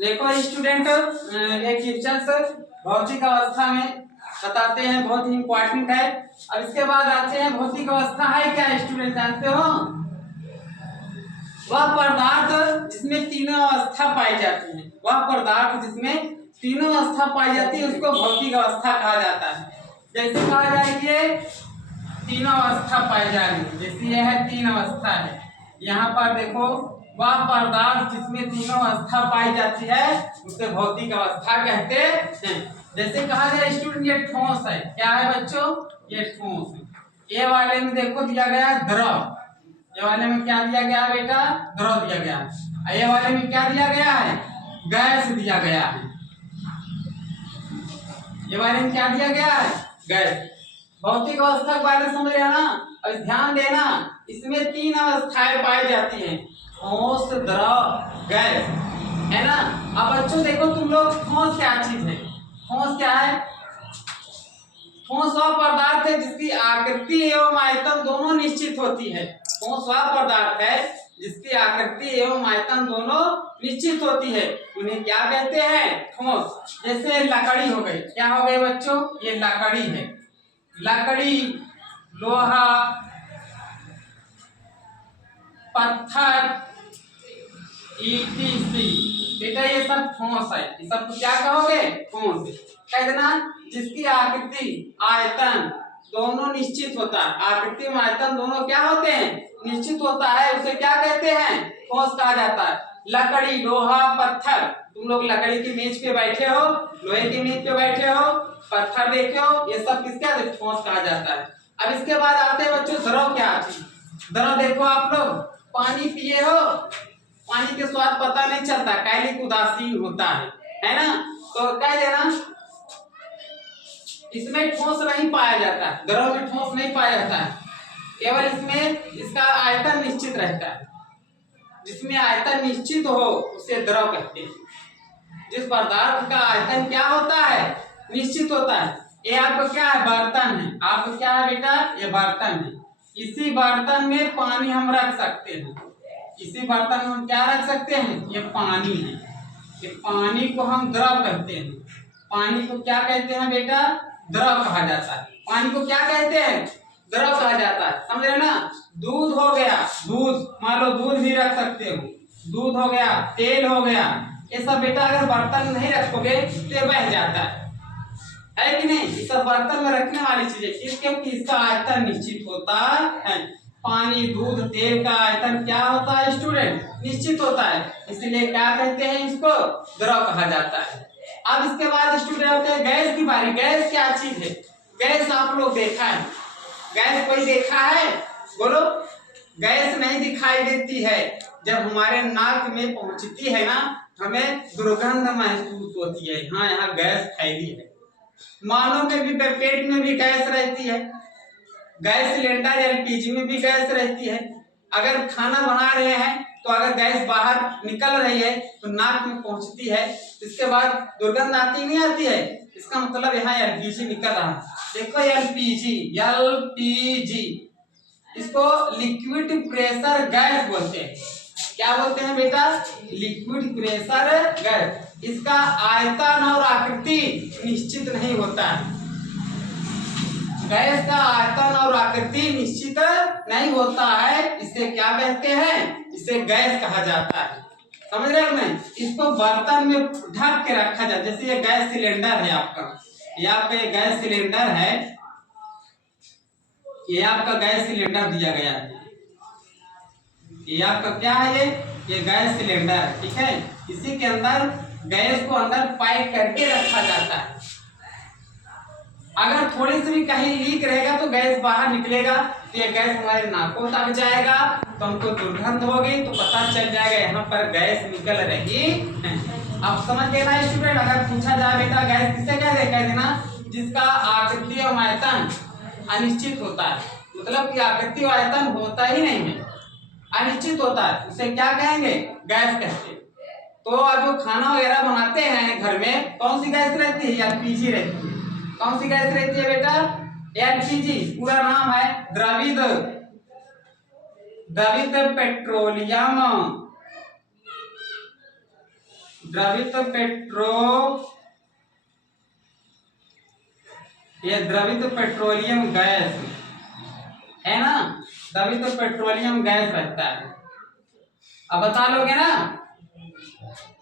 देखो स्टूडेंट, एक क्वेश्चन भौतिक अवस्था में बताते हैं, बहुत ही इंपॉर्टेंट है। अब इसके बाद आते हैं भौतिक अवस्था है क्या स्टूडेंट, जानते हो? वह पदार्थ जिसमें तीनों अवस्था पाई जाती है, वह पदार्थ जिसमें तीनों अवस्था पाई जाती है उसको भौतिक अवस्था कहा जाता है। जैसे कहा जाए कि तीनों अवस्था पाई जा रही है, जैसे यह है तीन अवस्था है। यहाँ पर देखो, वह पदार्थ जिसमें तीनों अवस्था पाई जाती है उसे भौतिक अवस्था कहते हैं। जैसे कहा जाए स्टूडेंट, ये ठोस है, क्या है बच्चों? ये ठोस है। ये वाले में देखो दिया गया है द्रव, ये वाले में क्या दिया गया है बेटा? द्रव दिया गया है। ये वाले में क्या दिया गया है? गैस दिया गया है। ये वाले में क्या दिया गया है? गैस। भौतिक अवस्था के बारे में समझ रहे ना? अब ध्यान देना, इसमें तीन अवस्थाएं पाई जाती हैं, ठोस, द्रव, गैस, है ना? अब बच्चों देखो, तुम लोग ठोस क्या चीज है? ठोस क्या है? ठोस वह पदार्थ है जिसकी आकृति एवं आयतन दोनों निश्चित होती है। ठोस वह पदार्थ है जिसकी आकृति एवं आयतन दोनों निश्चित होती है, उन्हें क्या कहते हैं? ठोस। जैसे लकड़ी हो गई, क्या हो गई बच्चों? ये लकड़ी है। लकड़ी, लोहा, पत्थर, ईटीसी, बेटा ये सब ठोस है। ये सब क्या कहोगे? ठोस। कह देना जिसकी आकृति आयतन दोनों निश्चित होता है। आकृति और आयतन दोनों क्या होते हैं? निश्चित होता है, उसे क्या कहते हैं? ठोस कहा जाता है। लकड़ी, लोहा, पत्थर, तुम लोग लकड़ी की मेज पे बैठे हो, लोहे की मेज पे बैठे हो, पत्थर देखे हो, ये सब किसका? ठोस कहा जाता है। अब इसके बाद आते हैं बच्चों द्रव क्या चीज? द्रव देखो, आप लोग पानी पिए हो, पानी के स्वाद पता नहीं चलता, कैलिक उदासीन होता है ना? तो कह देना इसमें ठोस नहीं पाया जाता, द्रव में ठोस नहीं पाया जाता है, केवल इसमें इसका आयतन निश्चित रहता है। जिसमें आयतन निश्चित हो उसे द्रव कहते हैं। जिस पदार्थ का आयतन क्या होता है? निश्चित होता है। ये आपको क्या है? बर्तन है। आपको क्या है बेटा? ये बर्तन है। इसी बर्तन में पानी हम रख सकते हैं। इसी बर्तन में हम क्या रख सकते हैं? ये पानी है। ये पानी को हम द्रव कहते हैं। पानी को क्या कहते हैं बेटा? द्रव कहा जाता है। पानी को क्या कहते हैं? द्रव कहा जाता है। समझ रहे ना? दूध हो गया, दूध, मान लो दूध भी रख सकते हो, दूध हो गया, तेल हो गया, ये सब बेटा अगर बर्तन में नहीं रखोगे तो बह जाता है कि नहीं? ये सब बर्तन में रखने वाली चीजें, क्योंकि इसका आयतन निश्चित होता है। पानी, दूध, तेल का आयतन क्या होता है स्टूडेंट? निश्चित होता है, इसलिए क्या कहते हैं? इसको द्रव कहा जाता है। अब इसके बाद स्टूडेंट होते हैं गैस की बारी। गैस क्या चीज है? गैस आप लोग देखा है? गैस कोई देखा है? बोलो। गैस नहीं दिखाई देती है, जब हमारे नाक में पहुंचती है ना, हमें दुर्गंध महसूस होती है, हाँ यहाँ गैस फैली है। मानव में भी, पेट में भी गैस रहती है। गैस सिलेंडर एलपीजी में भी गैस रहती है। अगर खाना बना रहे हैं तो अगर गैस बाहर निकल रही है तो नाक में पहुंचती है, इसके बाद दुर्गंध आती नहीं आती है? इसका मतलब यहाँ एलपीजी निकल रहा है। देखो एलपीजी, एलपीजी, इसको लिक्विड प्रेशर गैस बोलते हैं। क्या बोलते हैं बेटा? Liquid pressure gas. इसका आयतन और आकृति निश्चित नहीं होता है। गैस का आयतन और आकृति निश्चित नहीं होता है, इसे क्या कहते हैं? इसे गैस कहा जाता है। समझ रहे हो नहीं? इसको बर्तन में ढक के रखा जाता है। जैसे ये गैस सिलेंडर है आपका, ये आपका गैस सिलेंडर है, ये आपका गैस सिलेंडर दिया गया है। ये आपका क्या है? ये गैस सिलेंडर है, ठीक है? इसी के अंदर गैस को अंदर पैक करके रखा जाता है। अगर थोड़ी सी भी कहीं लीक रहेगा तो गैस बाहर निकलेगा, तो ये गैस हमारे नाकों तक जाएगा, तो हमको दुर्गंध होगी, तो पता चल जाएगा यहाँ पर गैस निकल रही है। अब समझ लेना स्टूडेंट, अगर पूछा जाए बेटा गैस किसे कह देना जिसका आकृति और आयतन अनिश्चित होता है, मतलब कि आकृति और आयतन होता ही नहीं है, अनिश्चित होता है, उसे क्या कहेंगे? गैस कहते हैं। तो अब जो खाना वगैरह बनाते हैं घर में, कौन सी गैस रहती है? एलपीजी रहती है। कौन सी गैस रहती है बेटा? एलपीजी। पूरा नाम है द्रवित पेट्रोलियम द्रवित ये द्रवित पेट्रोलियम गैस है ना, द्रवित पेट्रोलियम गैस रहता है। अब बता लोगे ना।